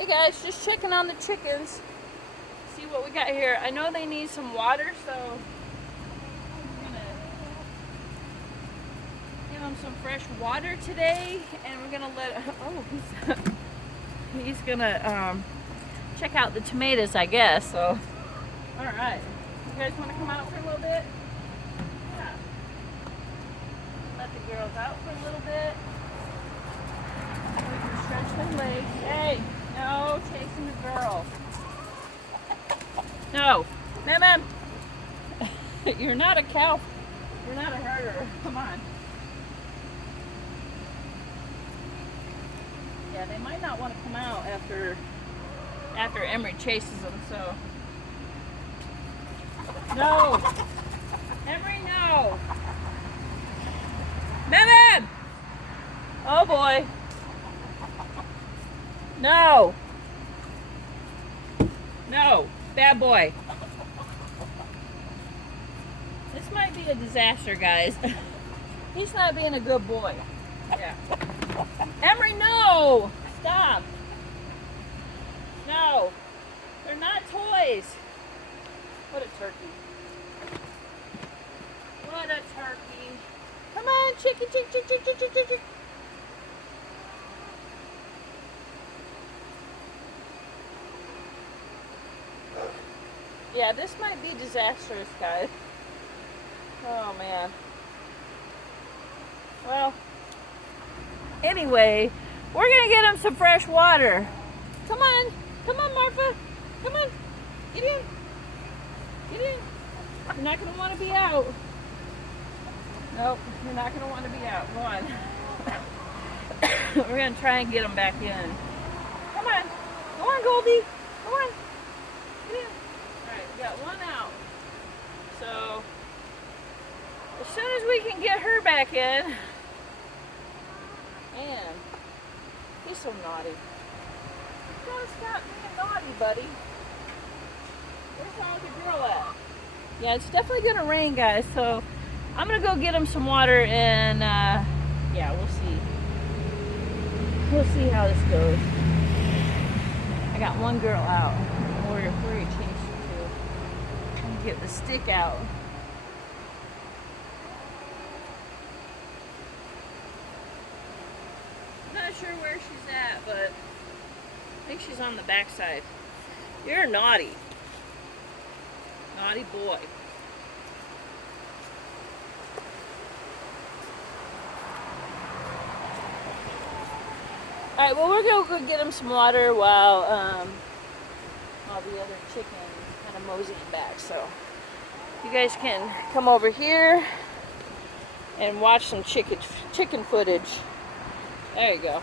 Hey guys, just checking on the chickens. See what we got here. I know they need some water, so I'm gonna give them some fresh water today, and we're gonna let. Oh, he's gonna check out the tomatoes, I guess. So, all right. You guys want to come out for a little bit? Yeah. Let the girls out for a little bit. We can stretch their legs. Hey. No, chasing the girl. No. Ma'am. You're not a cow. You're not a herder. Come on. Yeah, they might not want to come out after Emery chases them, so. No. Emery, no. Ma'am. Oh boy. No. No. Bad boy. This might be a disaster, guys. He's not being a good boy. Yeah. Emery, no! Stop. No. They're not toys. What a turkey. What a turkey. Come on, chicken, chicken. Yeah, this might be disastrous, guys. Oh, man. Well, anyway, we're going to get him some fresh water. Come on. Come on, Marfa. Come on. Get in. Get in. You're not going to want to be out. Nope, you're not going to want to be out. Go on. We're going to try and get him back in. Come on. Go on, Goldie. Come on. Get in. We got one out. So as soon as we can get her back in, man, he's so naughty. You gotta stop being naughty, buddy. Where's our other girl at? Yeah, it's definitely gonna rain, guys. So I'm gonna go get him some water, and yeah, we'll see. We'll see how this goes. I got one girl out. Where he chased her to. I'm gonna get the stick out. Not sure where she's at, but I think she's on the backside. You're naughty. Naughty boy. Alright, well, we're gonna go get him some water while the other chicken kind of moseying back. So you guys can come over here and watch some chicken footage. There you go.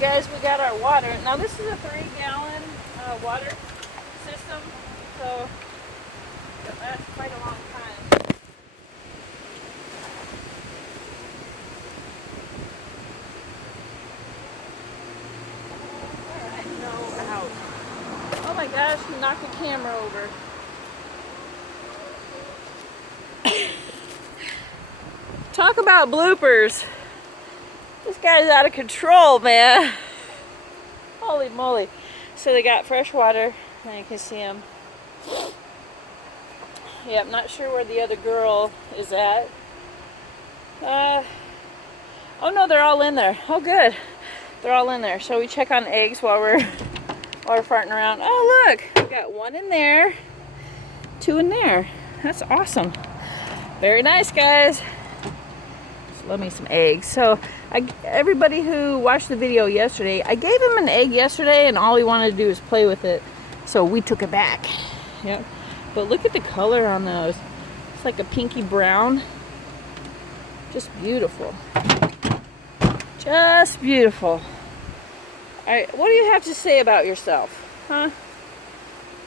Alright guys, we got our water. Now this is a 3-gallon water system, so it lasts quite a long time. Alright, no, out. Oh my gosh, he knocked the camera over. Talk about bloopers. This guy's out of control, man. Holy moly. So they got fresh water, and you can see him. Yeah, I'm not sure where the other girl is at. Oh no, they're all in there. Oh good. They're all in there. Shall we check on eggs while we're farting around? Oh look, we got 1 in there, 2 in there. That's awesome. Very nice, guys. Just love me some eggs. So everybody who watched the video yesterday, I gave him an egg yesterday and all he wanted to do was play with it. So we took it back. Yep. But look at the color on those. It's like a pinky brown. Just beautiful. Just beautiful. Alright, what do you have to say about yourself? Huh?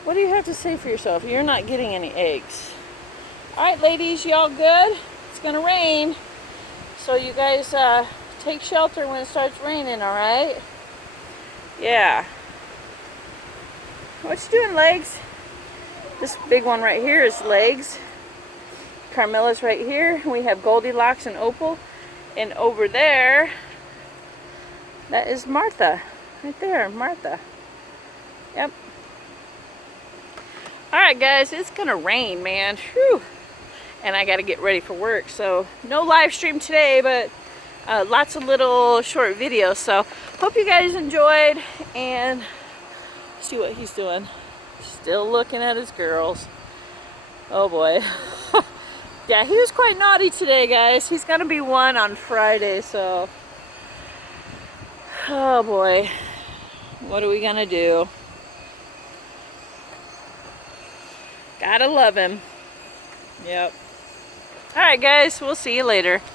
What do you have to say for yourself? You're not getting any eggs. Alright ladies, y'all good? It's gonna rain. So you guys take shelter when it starts raining, alright? Yeah. What you doing, Legs? This big one right here is Legs. Carmilla's right here. We have Goldilocks and Opal. And over there, that is Martha. Right there, Martha. Yep. Alright guys, it's gonna rain, man. Whew. And I gotta get ready for work. So no live stream today, but lots of little short videos. So hope you guys enjoyed, and see what he's doing. Still looking at his girls. Oh boy. Yeah, he was quite naughty today, guys. He's gonna be 1 on Friday, so oh boy. What are we gonna do? Gotta love him. Yep. Alright guys, we'll see you later.